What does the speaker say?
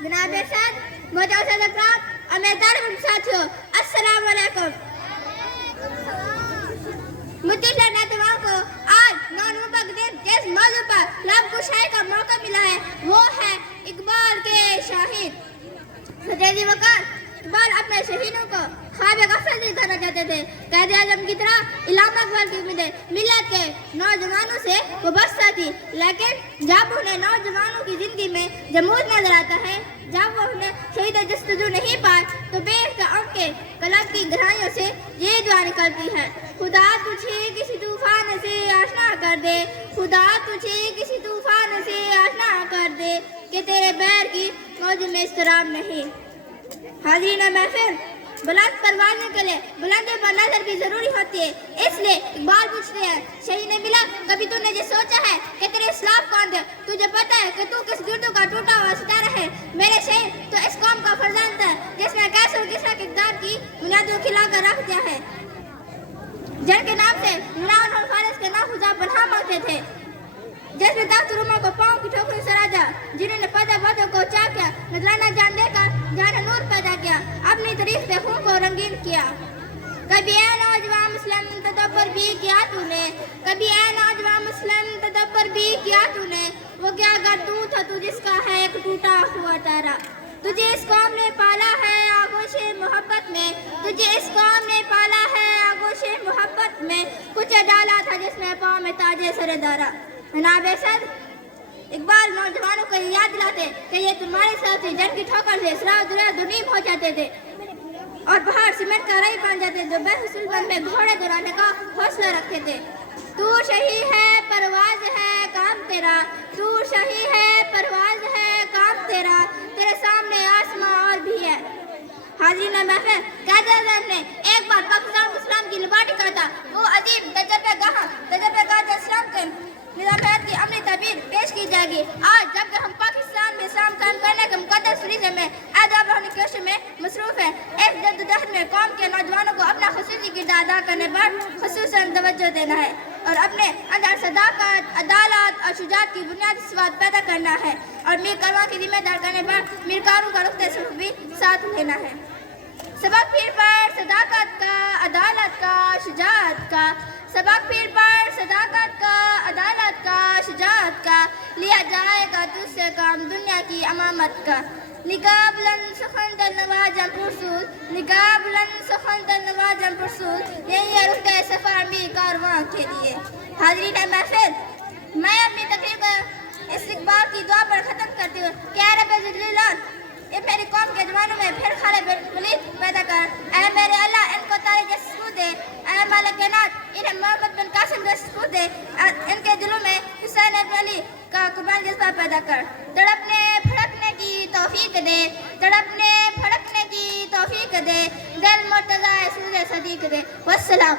جناب ارشاد، موجود اکرام اور میرے طالب ساتھیوں، السلام علیکم۔ متحدہ ناتواں کو آج 9 نومبر کے دن جس موضوع پر لب کشائی کا موقع ملا ہے وہ ہے اقبال کے شاہد۔ فتح وقار اقبال اپنے شہیدوں کو خواب غفلت سے دکھانا چاہتے تھے۔ قائد اعظم کی طرح علامہ اقبال کی امیدیں ملت کے نوجوانوں سے وابستہ تھی، لیکن جب انہیں نوجوانوں کی زندگی میں جمود نظر آتا ہے، جب وہ انہیں شہید جستجو نہیں پائے تو بے ان کے قلب کی گہرائیوں سے یہ دعا نکلتی ہے، خدا تجھے کسی طوفان سے آشنا کر دے، خدا تجھے کسی طوفان سے آشنا کر دے کہ تیرے بیر کی موج میں اضطراب نہیں۔ حاضرین محفل، بلند پروازوں کے لیے بلندی پر نظر بھی ضروری ہوتی ہے، اس لیے اقبال پوچھتے ہیں، شہید نے ملا کبھی تو نے یہ سوچا ہے کہ تیرے اسلاف کون تھے؟ تجھے پتا ہے کہ تو کس گردوں کا ٹوٹا ہوا ستارہ ہے؟ میرے شہید تو اس قوم کا فرزند ہے جس نے کیسے اور کسرا کے اقدار کی بنیادوں کھلا کر رکھ دیا ہے، جن کے نام سے نوران اور فارس کے نافذہ پناہ مانگتے تھے، جس نے تخت روموں کو پاؤں کی ٹھوکروں سے راجا، جنہوں نے پدہ بدوں کو چاک کیا، نذرانہ جان دے کر جان نور پیدا کیا، اپنی تاریخ سے خون کو رنگین کیا۔ کبھی اے نوجوان مسلم تدبر بھی کیا تو نے، کبھی اے نوجوان مسلم تدبر بھی کیا تو نے، وہ کیا اگر تو تھا تو جس کا ہے ایک ٹوٹا ہوا تارا، تجھے اس قوم نے پالا ہے آغوش محبت میں، تجھے اس قوم نے پالا ہے آغوش محبت میں، کچھ ڈالا تھا جس میں پاؤں میں تاج سر دارا۔ جناب ارشاد، اقبال نوجوانوں کو یاد دلاتے کہ یہ تمہارے ساتھی جن کی ٹھوکر سے اسراء و دریا دنیم ہو جاتے تھے اور پہاڑ سیمنٹ کا رئی بن جاتے، جو بے حصول بن میں گھوڑے دوڑانے کا حوصلہ رکھتے تھے۔ تو شہی ہے پرواز ہے کام تیرا، تو شہی ہے پرواز ہے کام تیرا، تیرے سامنے آسماں اور بھی ہے۔ حاضرین محفل، قائد اعظم نے ایک بار پاکستان کو اسلام کی لباٹی کہا تھا، وہ عظیم تجربہ گاہ اسلام کے نظام حیات کی عملی تعبیر پیش کی جائے گی۔ آج جب کہ ہم پاکستان میں اسلام قائم کرنے کے مقدس فریضے میں آداب روحانی کوشش میں مصروف ہیں، اس جدوجہد میں قوم کے نوجوانوں کو اپنا خصوصی کردار ادا کرنے پر خصوصاً توجہ دینا ہے اور اپنے اندر صداقت، عدالت اور شجاعت کی بنیادی صفات پیدا کرنا ہے اور میر کارواں کی ذمہ دار کرنے پر میر کاروں کا نقطۂ سلوک بھی ساتھ لینا ہے۔ سبق پھر پر صداقت کا، عدالت کا، شجاعت کا، سبق پھر پر صداقت کا، عدالت کا، شجاعت کا، لیا جائے گا تجھ سے کام دنیا کی امامت کا۔ نگاہ بلند سخن در نواجم پرسول، نگاہ بلند سخن در نواجم پرسول، یہی ہے رخ صفا میر کارواں کے لیے۔ حاضرین محفل، میں اپنی تقریر کو استقبال کی دعا پر ختم کرتی ہوں کہ اے رب ذوالجلال، اے میری قوم کے جوانوں میں پھر خالد بن ولید پیدا کر، اے میرے اللہ ان کو تارے جیسے سکون دے، اے مالک کائنات انہیں محمد بن قاسم جیسے سکون دے، ان کے دلوں میں حسین ابن علی کا قربان جذبہ پیدا کر، تڑپنے پھڑکنے کی توفیق دے، تڑپنے پھڑکنے کی توفیق دے، دل مرتضیٰ سوز صدیق دے۔ والسلام۔